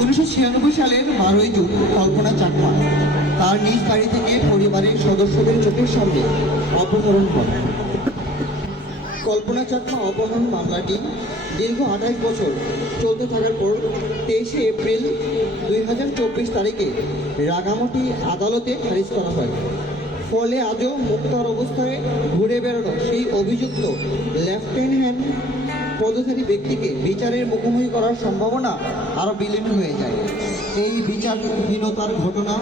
উনিশশো ছিয়ানব্বই সালের বারোই জুন কল্পনা চাকমা তার নিজ বাড়ি থেকে পরিবারের সদস্যদের চোখের সামনে অপহরণ করে। কল্পনা চাকমা অপহরণ মামলাটি দীর্ঘ আঠাশ বছর চলতে থাকার পর তেইশে এপ্রিল দুই হাজার চব্বিশ তারিখে রাগামাটি আদালতে খারিজ করা হয়। ফলে আজও মুক্তার অবস্থায় ঘুরে বেড়ানো সেই অভিযুক্ত লেফটেন্যান্ট পদধারী ব্যক্তিকে বিচারের মুখোমুখি করার সম্ভাবনা আরও বিলীন হয়ে যায়। এই বিচারহীনতার ঘটনা,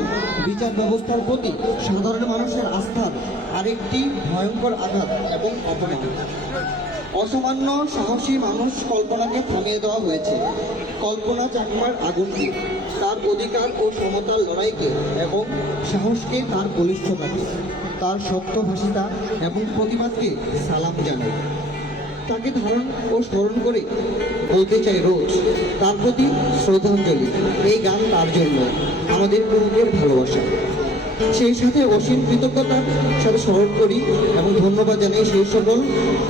বিচার ব্যবস্থার প্রতি সাধারণ মানুষের আস্থার আরেকটি ভয়ঙ্কর আঘাত এবং অপমান। অসামান্য সাহসী মানুষ কল্পনাকে থামিয়ে দেওয়া হয়েছে। কল্পনা চাকমার আগুনকে, তার অধিকার ও সমতার লড়াইকে এবং সাহসকে তার বলিষ্ঠতাকে তার সত্যভাষিতা এবং প্রতিবাদকে সালাম জানাই তাকে ধারণ ও স্মরণ করে বলতে চাই রোজ, তার প্রতি শ্রদ্ধাঞ্জলি। এই গান তার জন্য, আমাদের প্রভুদের ভালোবাসা। সেই সাথে অসীম কৃতজ্ঞতার সাথে স্মরণ করি এবং ধন্যবাদ জানাই সেই সকল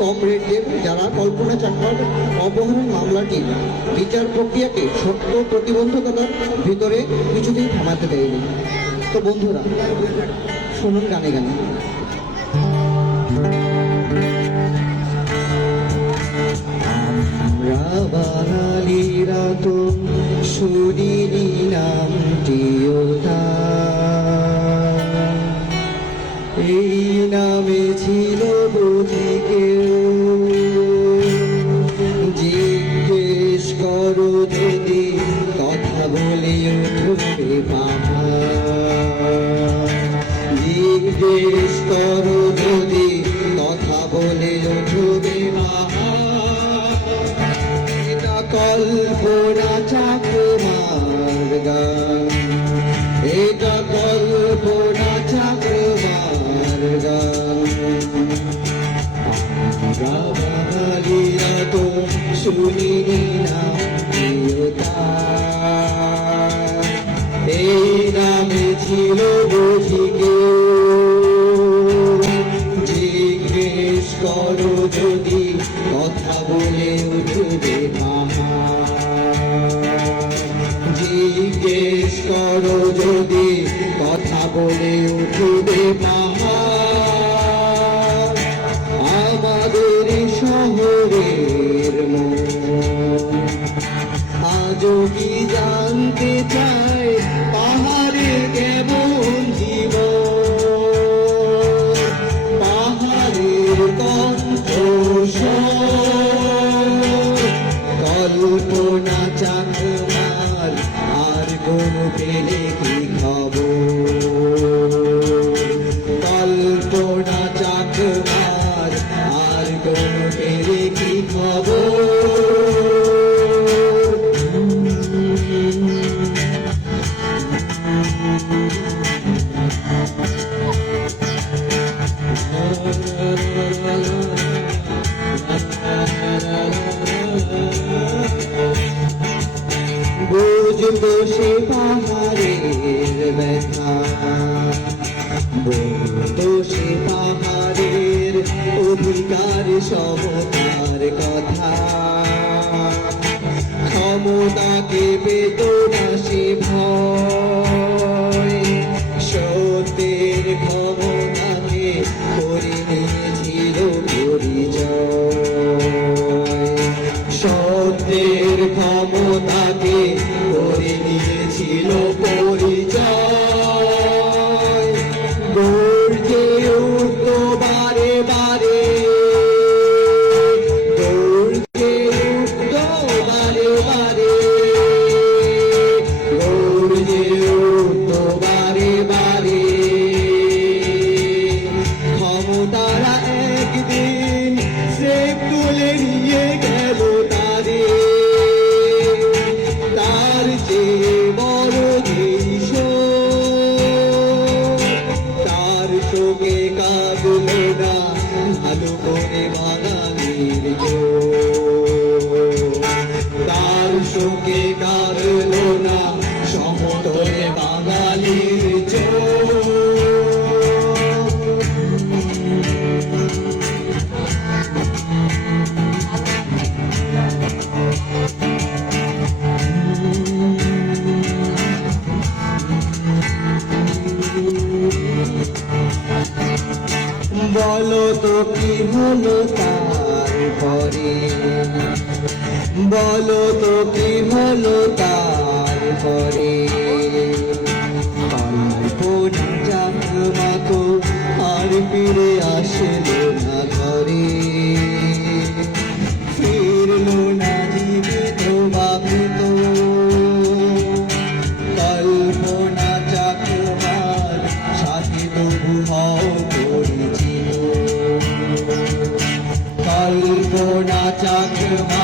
কমরেডদের যারা কল্পনা চাকমার অপহরণ মামলাটি বিচার প্রক্রিয়াকে সত্য প্রতিবন্ধকতার ভিতরে কিছুতেই থামাতে দেয়নি। তো বন্ধুরা, শুনুন গানে গানে। আমরা বাঙালিরা তো শুনিনি নামটিও। এই নামে ছিল বুঝি কেউ জিজ্ঞেস করো যদি কথা বলে উঠবে পাহাড় জিজ্ঞেস শুনিনি না প্রিয়তা। এই নামে ছিল বুঝি বলে উঠবে মামা বলতো সে পাহাড়ের অধিকার সমতার কথা। ক্ষমতাকে পেত হুদা হলো তো কি হলো তারপরে বলো তো কি হলো তারপরে কল্পনা জানো আর ফিরে আসলো चाख मा